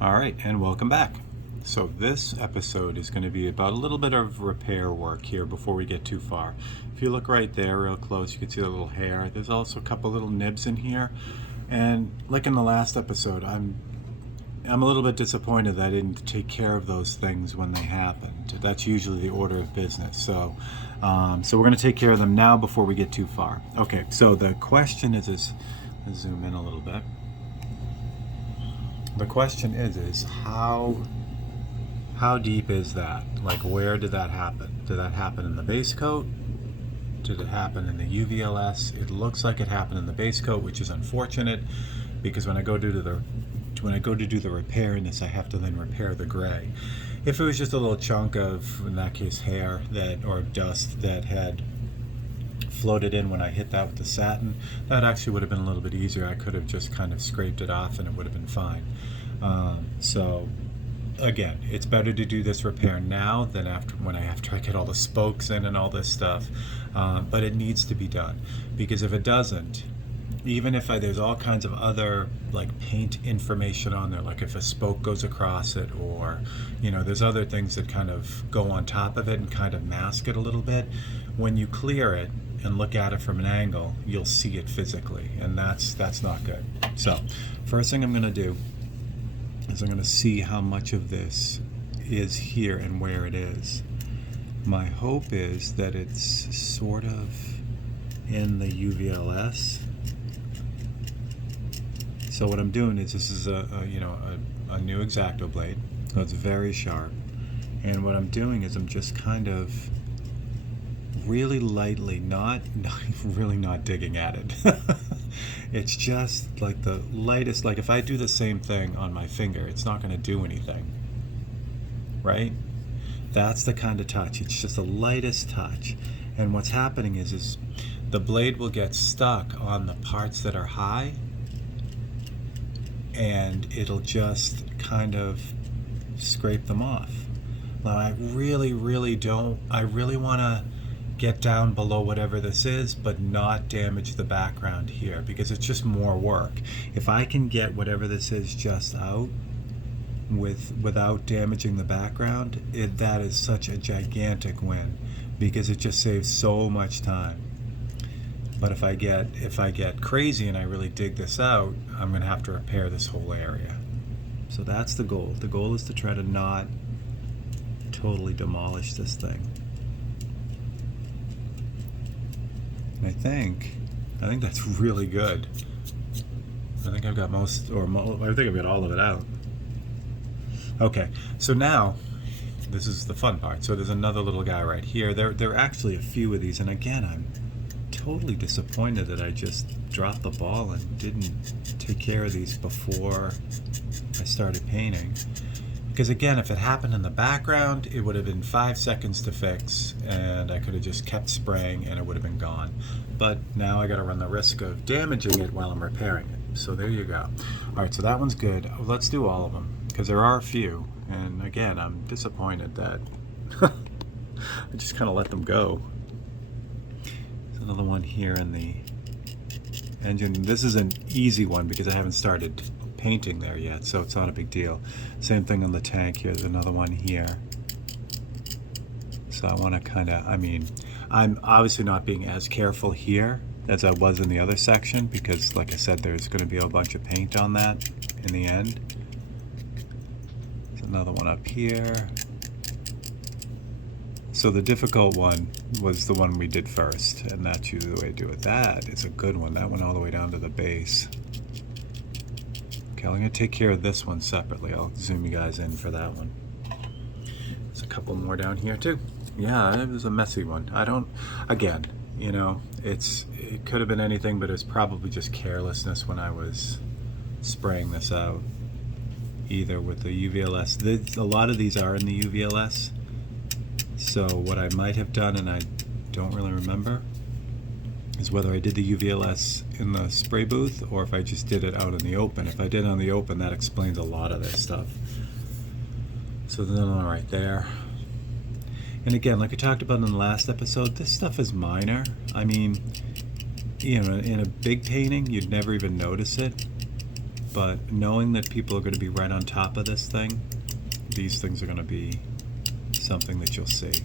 All right, and welcome back. So this episode is going to be about a little bit of repair work here before we get too far. If you look right there real close, you can see the little hair. There's also a couple little nibs in here. And like in the last episode, I'm a little bit disappointed that I didn't take care of those things when they happened. That's usually the order of business. So we're going to take care of them now before we get too far. Okay, so the question is let's zoom in a little bit. The question is how deep is that? Like, where did that happen? Did that happen in the base coat? Did it happen in the UVLS? It looks like it happened in the base coat, which is unfortunate because when I go to do the repair in this, I have to then repair the gray. If it was just a little chunk of, in that case, hair or dust that had floated in when I hit that with the satin, that actually would have been a little bit easier. I could have just kind of scraped it off and it would have been fine. So again, it's better to do this repair now than after I get all the spokes in and all this stuff. But it needs to be done, because if it doesn't, even if there's all kinds of other like paint information on there, like if a spoke goes across it, or there's other things that kind of go on top of it and kind of mask it a little bit. When you clear it and look at it from an angle, you'll see it physically, and that's not good. So first thing I'm going to do is I'm going to see how much of this is here and where it is. My hope is that it's sort of in the UVLS. So what I'm doing is, this is a new X-Acto blade, so it's very sharp, and what I'm doing is I'm just kind of really lightly, not digging at it. It's just like the lightest, like if I do the same thing on my finger, it's not going to do anything, right? That's the kind of touch. It's just the lightest touch. And what's happening is the blade will get stuck on the parts that are high, and it'll just kind of scrape them off. Now I really want to get down below whatever this is, but not damage the background here, because it's just more work. If I can get whatever this is just out without damaging the background, that is such a gigantic win, because it just saves so much time. But if I get crazy and I really dig this out, I'm going to have to repair this whole area. So that's the goal. The goal is to try to not totally demolish this thing. And I think that's really good. I think I've got I think I've got all of it out. Okay, so now this is the fun part. So there's another little guy right here. There are actually a few of these, and again, I'm totally disappointed that I just dropped the ball and didn't take care of these before I started painting. Because again, if it happened in the background, it would have been 5 seconds to fix, and I could have just kept spraying and it would have been gone. But now I got to run the risk of damaging it while I'm repairing it. So there you go. All right, so that one's good. Let's do all of them, because there are a few. And again, I'm disappointed that I just kind of let them go. There's another one here in the engine. This is an easy one because I haven't started painting there yet, so it's not a big deal. Same thing on the tank here. There's another one here. So I want to kind of, I'm obviously not being as careful here as I was in the other section, because like I said, there's going to be a bunch of paint on that in the end. There's another one up here. So the difficult one was the one we did first, and that's usually the way to do it. That is a good one. That went all the way down to the base. Okay, I'm going to take care of this one separately. I'll zoom you guys in for that one. There's a couple more down here too. Yeah, it was a messy one. Again, it could have been anything, but it was probably just carelessness when I was spraying this out, either with the UVLS. A lot of these are in the UVLS. So what I might have done, and I don't really remember, is whether I did the UVLS in the spray booth or if I just did it out in the open. If I did it on the open, that explains a lot of this stuff. So there's another one right there. And again, like I talked about in the last episode, this stuff is minor. In a big painting, you'd never even notice it. but knowing that people are going to be right on top of this thing, these things are going to be something that you'll see.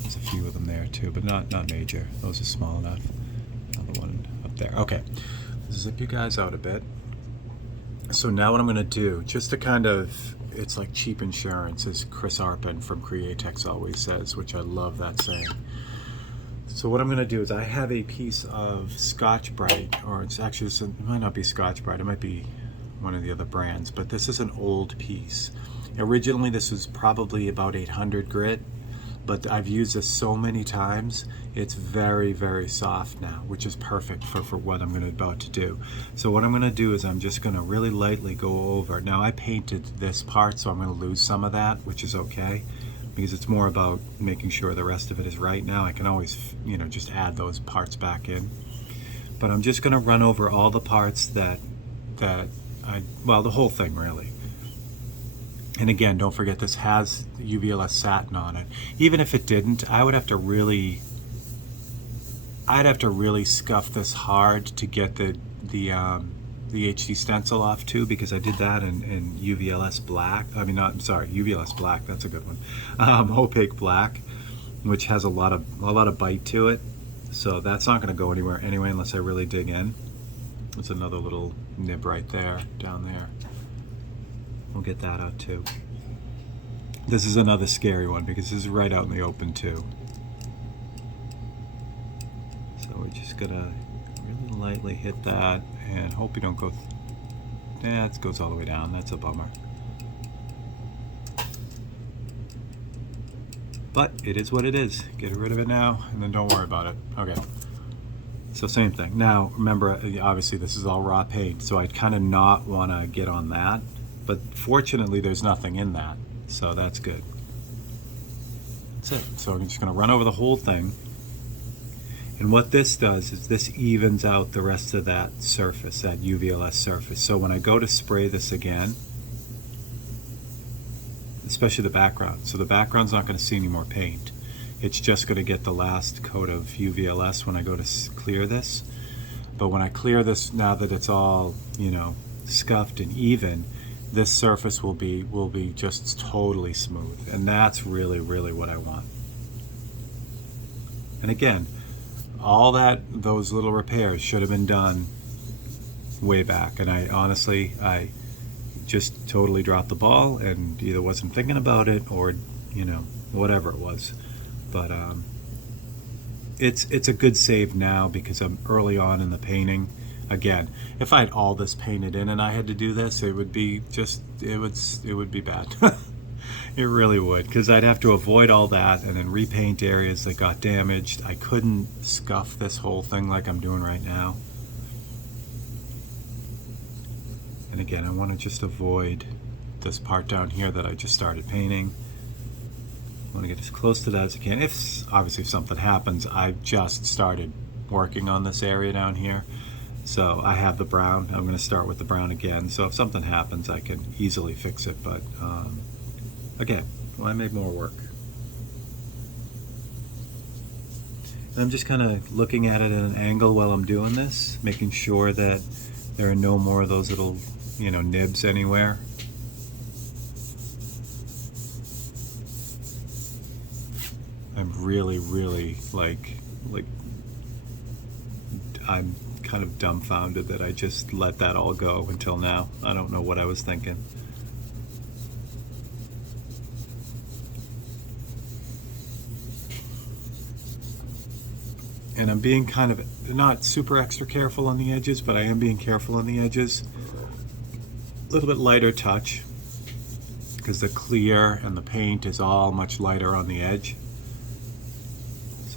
There's a few of them there too, but not major. Those are small enough. Another one up there. Okay, zip you guys out a bit. So now what I'm going to do, just to kind of, it's like cheap insurance, as Chris Arpin from Createx always says, which I love that saying. So what I'm going to do is I have a piece of Scotch-Brite, or it's actually, it might not be Scotch-Brite, it might be one of the other brands, but this is an old piece. Originally this was probably about 800 grit, but I've used this so many times, it's very, very soft now, which is perfect for what I'm about to do. So what I'm going to do is I'm just going to really lightly go over. Now I painted this part, so I'm going to lose some of that, which is okay, because it's more about making sure the rest of it is right. Now I can always, you know, just add those parts back in. But I'm just going to run over all the parts that well, the whole thing really. And again, don't forget this has UVLS satin on it. Even if it didn't, I'd have to really scuff this hard to get the HD stencil off too, because I did that in UVLS black. I mean, not, sorry, UVLS black. That's a good one. Opaque black, which has a lot of bite to it. So that's not going to go anywhere anyway unless I really dig in. There's another little nib right there, down there. We'll get that out too. This is another scary one because this is right out in the open too. So we're just gonna really lightly hit that and hope you don't go, it goes all the way down. That's a bummer. But it is what it is. Get rid of it now and then don't worry about it. Okay. So same thing. Now remember, obviously this is all raw paint, so I'd kind of not want to get on that. But fortunately, there's nothing in that, so that's good. That's it. So I'm just going to run over the whole thing. And what this does is this evens out the rest of that surface, that UVLS surface. So when I go to spray this again, especially the background, so the background's not going to see any more paint. It's just going to get the last coat of UVLS when I go to clear this. But when I clear this, now that it's all, you know, scuffed and even, this surface will be just totally smooth, and that's really what I want. And again, all those little repairs should have been done way back, and I honestly just totally dropped the ball and either wasn't thinking about it or, you know, whatever it was. But it's a good save now because I'm early on in the painting. Again, if I had all this painted in and I had to do this, it would be just, it would be bad. It really would, because I'd have to avoid all that and then repaint areas that got damaged. I couldn't scuff this whole thing like I'm doing right now. And again, I want to just avoid this part down here that I just started painting. I want to get as close to that as I can. Obviously if something happens, I've just started working on this area down here. So I have the brown. I'm going to start with the brown again. So if something happens, I can easily fix it. But again, why make more work? And I'm just kind of looking at it at an angle while I'm doing this, making sure that there are no more of those little, you know, nibs anywhere. I'm really like I'm kind of dumbfounded that I just let that all go until now. I don't know what I was thinking. And I'm being kind of not super extra careful on the edges, but I am being careful on the edges. A little bit lighter touch because the clear and the paint is all much lighter on the edge.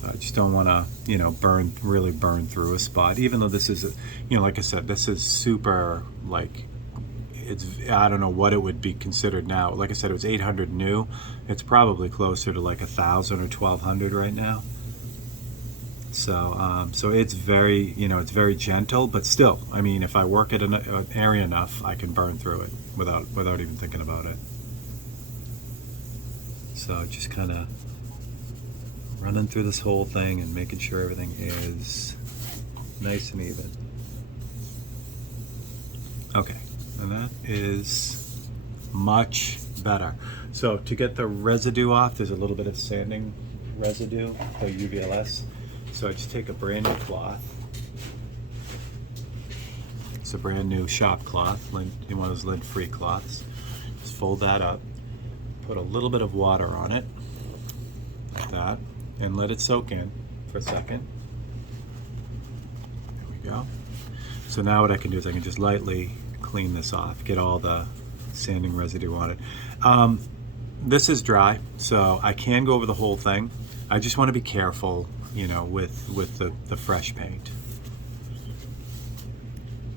I just don't want to, you know, really burn through a spot, even though this is, you know, like I said, this is super, like, I don't know what it would be considered now. Like I said, it was 800 new. It's probably closer to like 1,000 or 1,200 right now. So, so it's very, you know, it's very gentle, but still, I mean, if I work at an area enough, I can burn through it without even thinking about it. So just kind of running through this whole thing and making sure everything is nice and even. And that is much better. So to get the residue off, there's a little bit of sanding residue, the UVLS. So I just take a brand new cloth. It's a brand new shop cloth, one of those lint-free cloths. Just fold that up, put a little bit of water on it, like that, and let it soak in for a second. There we go. So now what I can do is I can just lightly clean this off, get all the sanding residue on it. This is dry, so I can go over the whole thing. I just want to be careful, you know, with the fresh paint.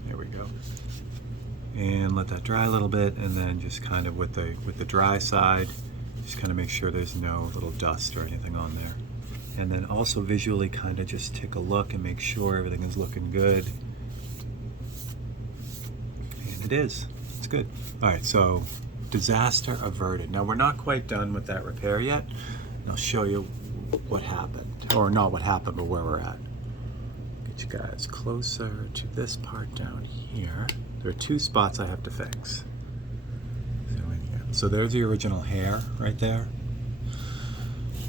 There we go. And let that dry a little bit, and then just kind of with the dry side, just kind of make sure there's no little dust or anything on there. And then also visually kind of just take a look and make sure everything is looking good. And it is. It's good. All right, so disaster averted. Now we're not quite done with that repair yet. I'll show you what happened, or not what happened, but where we're at. Get you guys closer to this part down here. There are two spots I have to fix. So there's the original hair right there.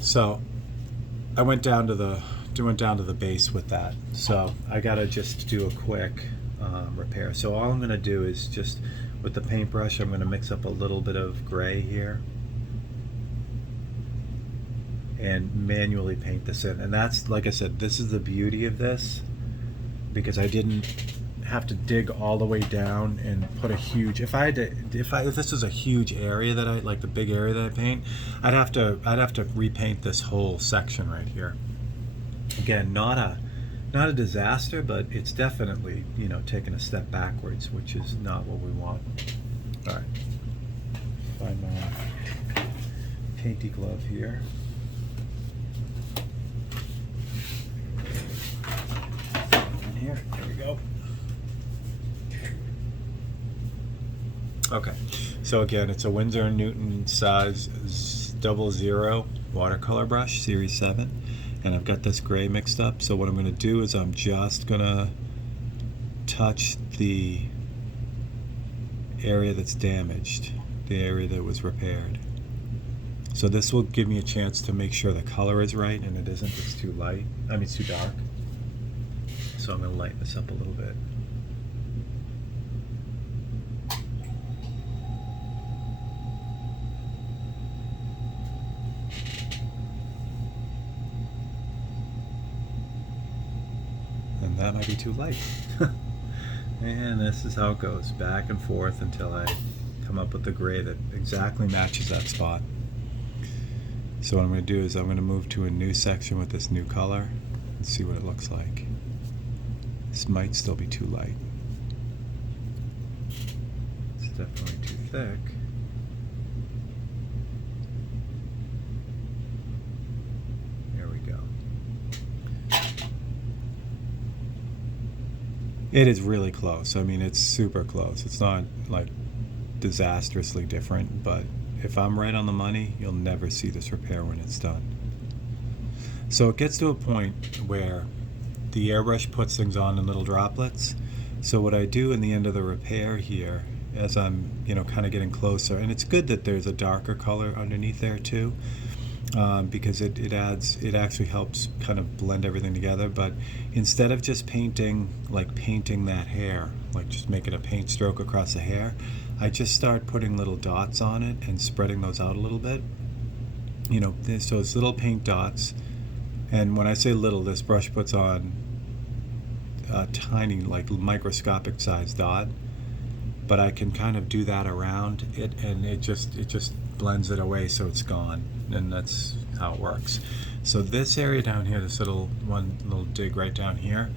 So I went down to the base with that. So I gotta just do a quick repair. So all I'm gonna do is just with the paintbrush, I'm gonna mix up a little bit of gray here and manually paint this in. And that's, like I said, this is the beauty of this, because I didn't have to dig all the way down and put a huge, if this was a huge area that I like, the big area that I paint, I'd have to repaint this whole section right here. Again, not a disaster, but it's definitely, you know, taking a step backwards, which is not what we want. All right, find my painty glove here. In here, there we go. Okay, so again, it's a Winsor & Newton size 00 watercolor brush, series 7, and I've got this gray mixed up. So what I'm going to do is I'm just going to touch the area that's damaged, the area that was repaired. So this will give me a chance to make sure the color is right and it isn't, it's too light, I mean it's too dark. So I'm going to lighten this up a little bit. And that might be too light. And this is how it goes, back and forth until I come up with the gray that exactly matches that spot. So what I'm going to do is I'm going to move to a new section with this new color and see what it looks like. This might still be too light. It's definitely too thick. There we go. It is really close. I mean, it's super close. It's not like disastrously different, but if I'm right on the money, you'll never see this repair when it's done. So it gets to a point where the airbrush puts things on in little droplets. So what I do in the end of the repair here, as I'm, you know, kind of getting closer, and it's good that there's a darker color underneath there too, because it actually helps kind of blend everything together. But instead of just painting that hair, like just making a paint stroke across the hair, I just start putting little dots on it and spreading those out a little bit. You know, so it's little paint dots. And when I say little, this brush puts on a tiny, like microscopic sized dot, but I can kind of do that around it, and it just blends it away so it's gone, and that's how it works. So this area down here, this little dig right down here,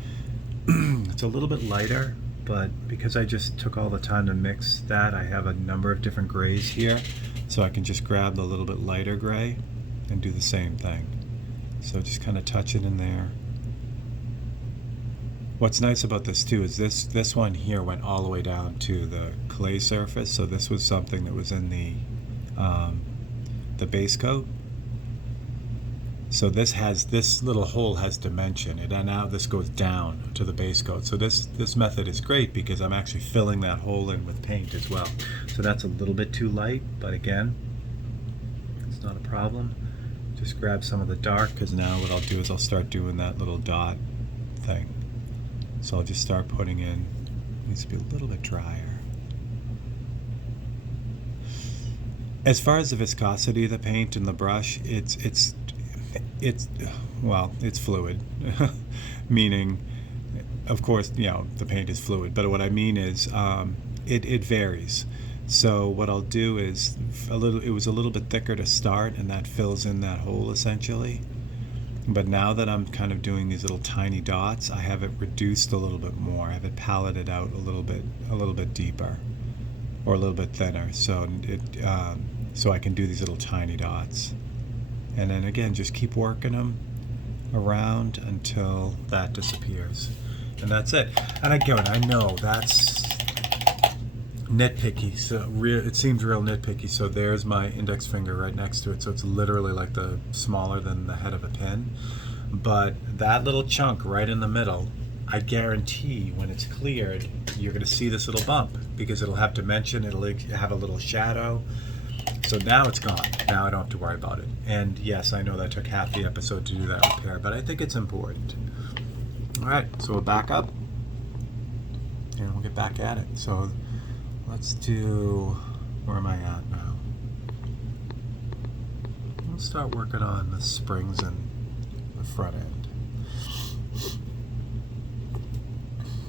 it's a little bit lighter, but because I just took all the time to mix that, I have a number of different grays here, so I can just grab the little bit lighter gray and do the same thing. So just kind of touch it in there. What's nice about this too is this one here went all the way down to the clay surface, so this was something that was in the base coat. So this little hole has dimension, and now this goes down to the base coat. So this method is great because I'm actually filling that hole in with paint as well. So that's a little bit too light, but again, it's not a problem. Just grab some of the dark, because now what I'll do is I'll start doing that little dot thing. So I'll just start putting in, needs to be a little bit drier. As far as the viscosity of the paint and the brush, it's fluid, meaning, of course, the paint is fluid, but what I mean is it varies. So what I'll do is it was a little bit thicker to start, and that fills in that hole essentially. But now that I'm kind of doing these little tiny dots, I have it reduced a little bit more. I have it paletted out a little bit deeper, or a little bit thinner, so so I can do these little tiny dots. And then again, just keep working them around until that disappears. And that's it. And again, I know that's nitpicky, so it seems real nitpicky. So there's my index finger right next to it, so it's literally like the smaller than the head of a pin. But that little chunk right in the middle, I guarantee when it's cleared, you're going to see this little bump, because it'll have dimension, it'll have a little shadow. So now it's gone. Now I don't have to worry about it. And yes, I know that took half the episode to do that repair, but I think it's important. All right, so we'll back up and we'll get back at it. So let's do, where am I at now? We'll start working on the springs and the front end.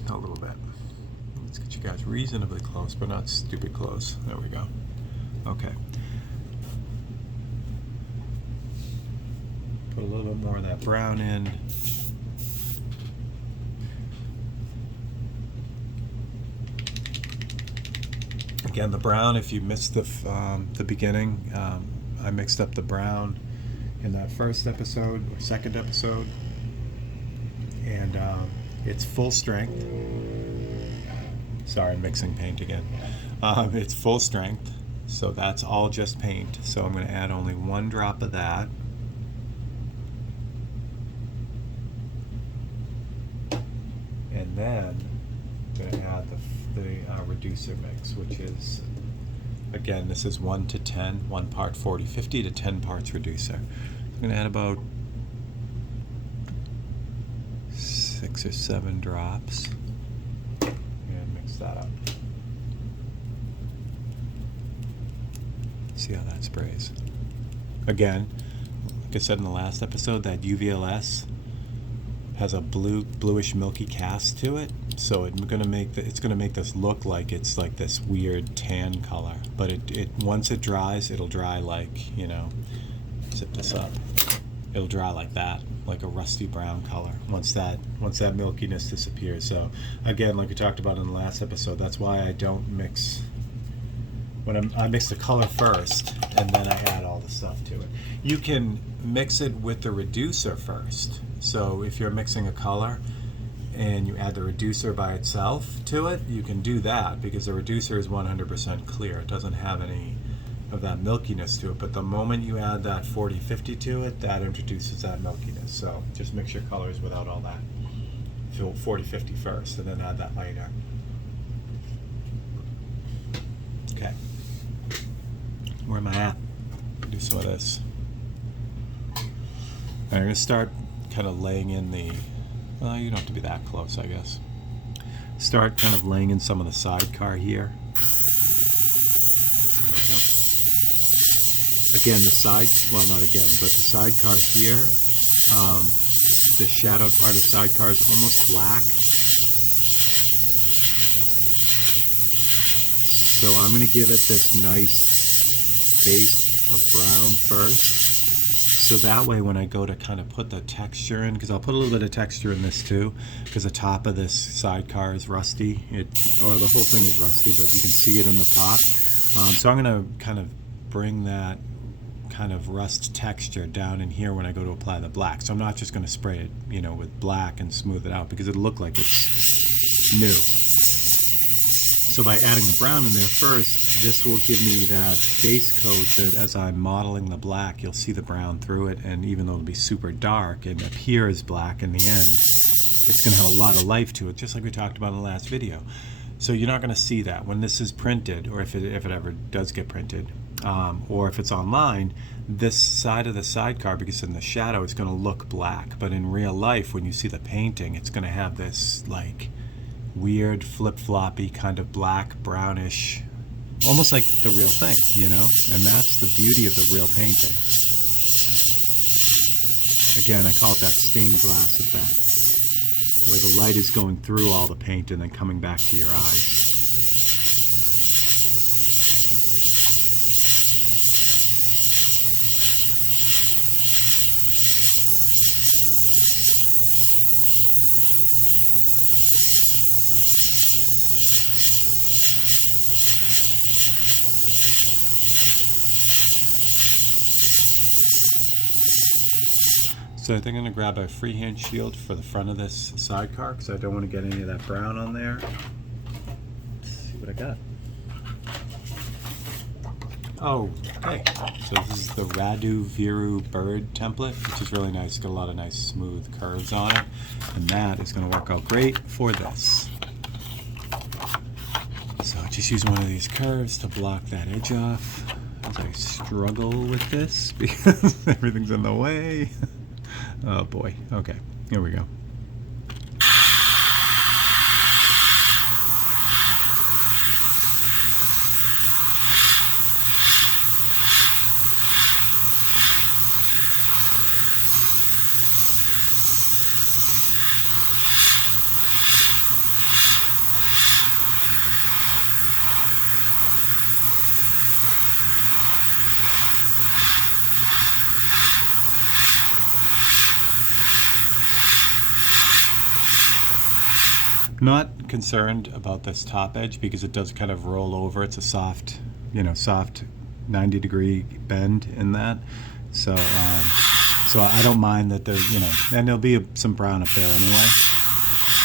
A little bit. Let's get you guys reasonably close, but not stupid close. There we go. Okay. Put a little bit more of that brown in. Again, the brown, if you missed the beginning, I mixed up the brown in that first episode, or second episode, and it's full strength. Sorry, I'm mixing paint again. It's full strength, so that's all just paint. So I'm going to add only one drop of that. And then I'm going to add the reducer mix, which is, again, this is 1 to 10, 1 part 40, 50 to 10 parts reducer. I'm going to add about 6 or 7 drops and mix that up. See how that sprays. Again, like I said in the last episode, that UVLS has a bluish milky cast to it, so it's going to make this look like it's like this weird tan color. But it once it dries, it'll dry like, zip this up. It'll dry like that, like a rusty brown color. Once that milkiness disappears. So again, like we talked about in the last episode, that's why I don't mix. I mix the color first, and then I add all the stuff to it. You can mix it with the reducer first. So if you're mixing a color and you add the reducer by itself to it, you can do that, because the reducer is 100% clear. It doesn't have any of that milkiness to it. But the moment you add that 40-50 to it, that introduces that milkiness. So just mix your colors without all that. Fill 40-50 first, and then add that later. Okay. Where am I at? Do some of this. I'm going to start kind of laying in the, well, you don't have to be that close, I guess. Start kind of laying in some of the sidecar here. There we go. Again, not again, but the sidecar here, the shadowed part of sidecar is almost black. So I'm going to give it this nice base of brown first. So that way when I go to kind of put the texture in, because I'll put a little bit of texture in this too, because the top of this sidecar is rusty, or the whole thing is rusty, but you can see it in the top. So I'm going to kind of bring that kind of rust texture down in here when I go to apply the black. So I'm not just going to spray it, with black and smooth it out, because it'll look like it's new. So by adding the brown in there first, this will give me that base coat that as I'm modeling the black, you'll see the brown through it, and even though it'll be super dark and appear as black in the end, it's going to have a lot of life to it, just like we talked about in the last video. So you're not going to see that when this is printed, or if it ever does get printed, or if it's online, this side of the sidecar, because in the shadow, it's going to look black. But in real life, when you see the painting, it's going to have this like weird flip-floppy kind of black, brownish, almost like the real thing, you know? And that's the beauty of the real painting. Again, I call it that stained glass effect, where the light is going through all the paint and then coming back to your eyes. So I think I'm going to grab a freehand shield for the front of this sidecar because I don't want to get any of that brown on there. Let's see what I got. Oh, hey. So this is the Radu Viru bird template, which is really nice. It's got a lot of nice smooth curves on it. And that is going to work out great for this. So I just use one of these curves to block that edge off as I struggle with this because everything's in the way. Oh boy. Okay, here we go. Not concerned about this top edge because it does kind of roll over. It's a soft, soft 90-degree bend in that. So, so I don't mind that there, and there'll be some brown up there anyway.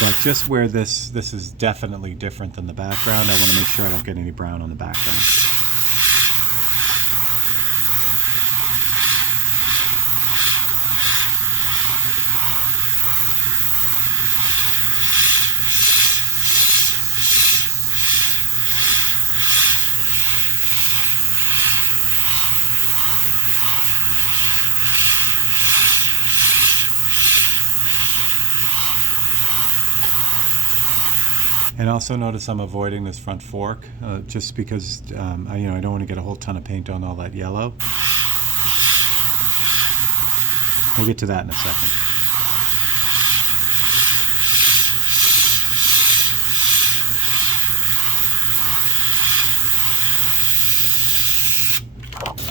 But just where this is definitely different than the background, I want to make sure I don't get any brown on the background. And also notice I'm avoiding this front fork just because I don't want to get a whole ton of paint on all that yellow. We'll get to that in a second.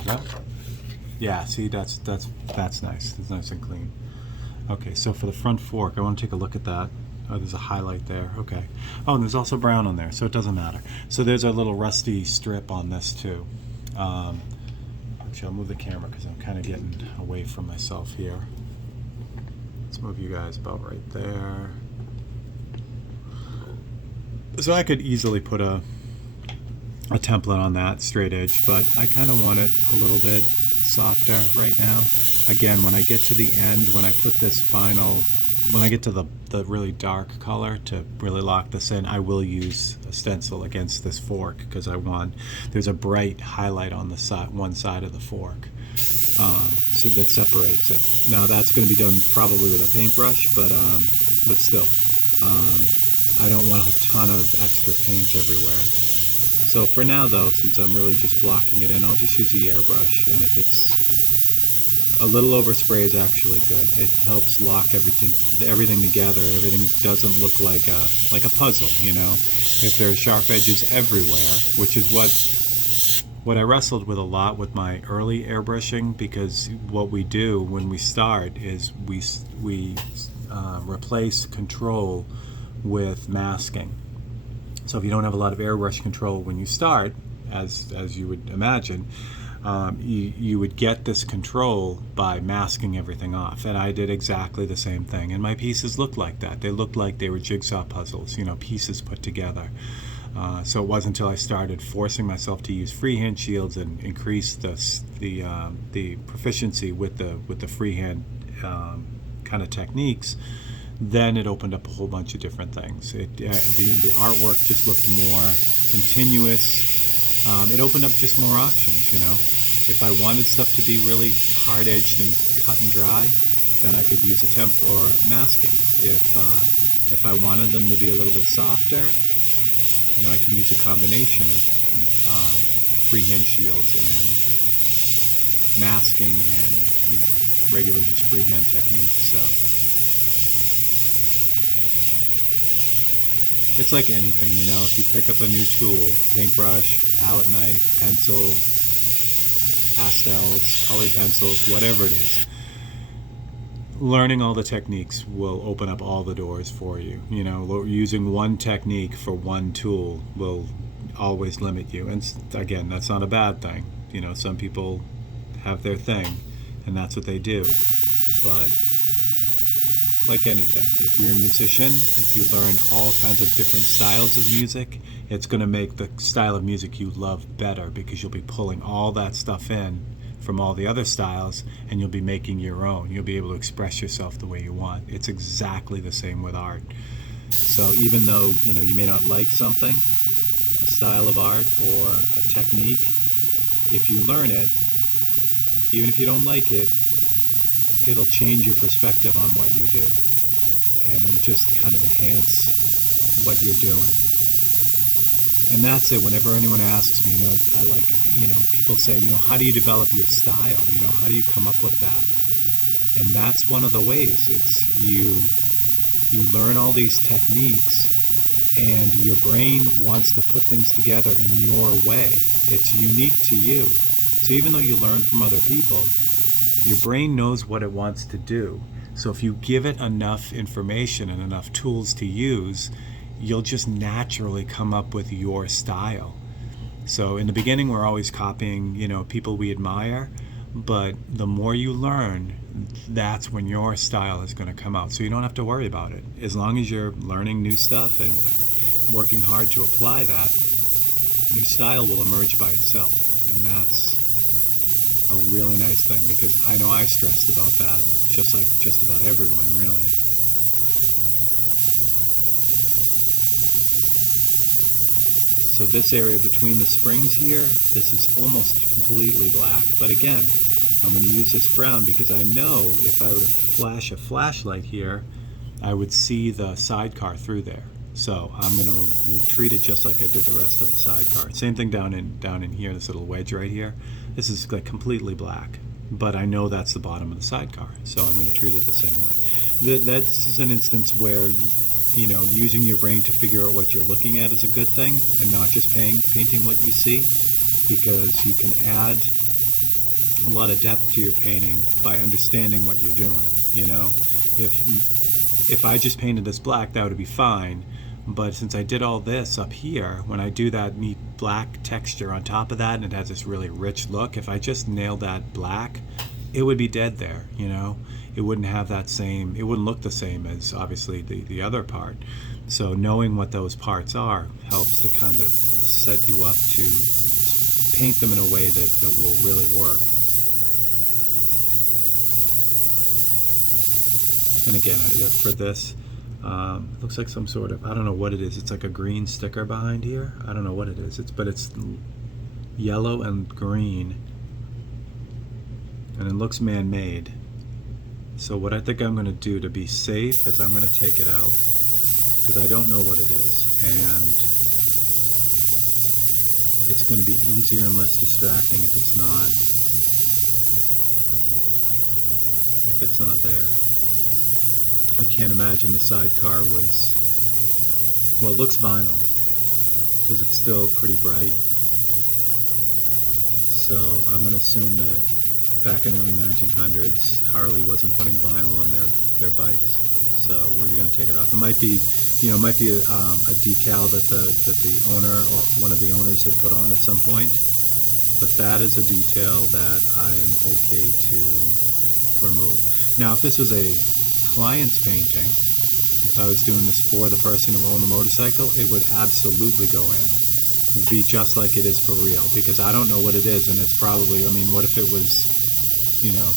There we go. Yeah, see, that's nice. It's nice and clean. Okay, so for the front fork, I want to take a look at that. Oh, there's a highlight there. Okay. Oh, and there's also brown on there, so it doesn't matter. So there's a little rusty strip on this too. Actually, I'll move the camera because I'm kind of getting away from myself here. Let's move you guys about right there. So I could easily put a template on that straight edge, but I kind of want it a little bit softer right now. Again, when I get to the end, when I put this final, when I get to the really dark color to really lock this in, I will use a stencil against this fork because there's a bright highlight on the side, one side of the fork, so that separates it. Now that's going to be done probably with a paintbrush, but still, I don't want a ton of extra paint everywhere. So for now though, since I'm really just blocking it in, I'll just use the airbrush, and if it's a little overspray is actually good. It helps lock everything together. Everything doesn't look like a puzzle, If there are sharp edges everywhere, which is what I wrestled with a lot with my early airbrushing, because what we do when we start is we replace control with masking. So if you don't have a lot of airbrush control when you start, as you would imagine, you would get this control by masking everything off. And I did exactly the same thing. And my pieces looked like that. They looked like they were jigsaw puzzles, pieces put together. So it wasn't until I started forcing myself to use freehand shields and increase the proficiency with the freehand kind of techniques. Then it opened up a whole bunch of different things. The artwork just looked more continuous. It opened up just more options. If I wanted stuff to be really hard edged and cut and dry, then I could use a temp or masking. If I wanted them to be a little bit softer, I can use a combination of freehand shields and masking and regular just freehand techniques. So it's like anything, if you pick up a new tool, paintbrush, palette knife, pencil, pastels, colored pencils, whatever it is, learning all the techniques will open up all the doors for you. Using one technique for one tool will always limit you. And again, that's not a bad thing. Some people have their thing, and that's what they do. But like anything, if you're a musician, if you learn all kinds of different styles of music, it's going to make the style of music you love better, because you'll be pulling all that stuff in from all the other styles, and you'll be making your own. You'll be able to express yourself the way you want. It's exactly the same with art. So even though you may not like something, a style of art or a technique, if you learn it, even if you don't like it, it'll change your perspective on what you do, and it'll just kind of enhance what you're doing. And that's it. Whenever anyone asks me, people say, how do you develop your style? How do you come up with that? And that's one of the ways. It's you learn all these techniques, and your brain wants to put things together in your way. It's unique to you. So even though you learn from other people, your brain knows what it wants to do. So if you give it enough information and enough tools to use, you'll just naturally come up with your style. So in the beginning, we're always copying, people we admire, but the more you learn, that's when your style is going to come out. So you don't have to worry about it. As long as you're learning new stuff and working hard to apply that, your style will emerge by itself. And that's a really nice thing, because I know I stressed about that, just like just about everyone, really. So this area between the springs here, this is almost completely black. But again, I'm going to use this brown because I know if I were to flash a flashlight here, I would see the sidecar through there. So I'm going to treat it just like I did the rest of the sidecar. Same thing down in here, this little wedge right here. This is like completely black, but I know that's the bottom of the sidecar, so I'm going to treat it the same way. That's an instance where using your brain to figure out what you're looking at is a good thing, and not just painting what you see, because you can add a lot of depth to your painting by understanding what you're doing. If I just painted this black, that would be fine. But since I did all this up here, when I do that neat black texture on top of that, and it has this really rich look, if I just nailed that black, it would be dead there, It wouldn't have that same, it wouldn't look the same as obviously the other part. So knowing what those parts are helps to kind of set you up to paint them in a way that will really work. And again, for this, it looks like some sort of, I don't know what it is. It's like a green sticker behind here. I don't know what it is. But it's yellow and green, and it looks man-made. So what I think I'm going to do to be safe is I'm going to take it out, because I don't know what it is, and it's going to be easier and less distracting if it's not there. I can't imagine the sidecar was, well, it looks vinyl because it's still pretty bright. So I'm going to assume that back in the early 1900s, Harley wasn't putting vinyl on their bikes. So we're going to take it off. It might be, a decal that the owner or one of the owners had put on at some point. But that is a detail that I am okay to remove. Now, if this was a client's painting, if I was doing this for the person who owned the motorcycle, it would absolutely go in. It'd be just like it is for real, because I don't know what it is, and it's probably, I mean, what if it was, you know,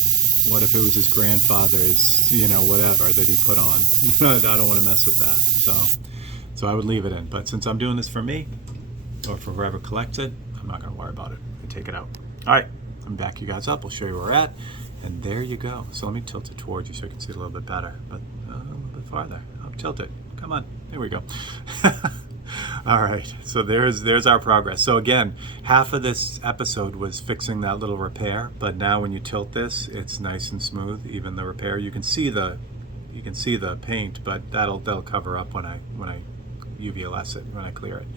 what if it was his grandfather's, you know, whatever that he put on? I don't want to mess with that. So I would leave it in. But since I'm doing this for me, or for whoever collects it, I'm not going to worry about it. I take it out. All right, I'm back you guys up. We'll show you where we're at. And there you go. So let me tilt it towards you so you can see it a little bit better. But a little bit farther. I'll tilt it. Come on. There we go. All right, so there's our progress. So again, half of this episode was fixing that little repair, but now when you tilt this, it's nice and smooth. Even the repair, you can see the paint, but that'll cover up when I UVLS it, when I clear it.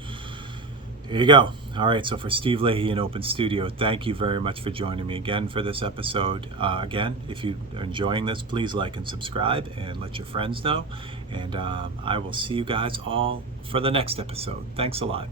There you go. All right, so for Steve Leahy in Open Studio, thank you very much for joining me again for this episode. Again, if you are enjoying this, please like and subscribe and let your friends know. And I will see you guys all for the next episode. Thanks a lot.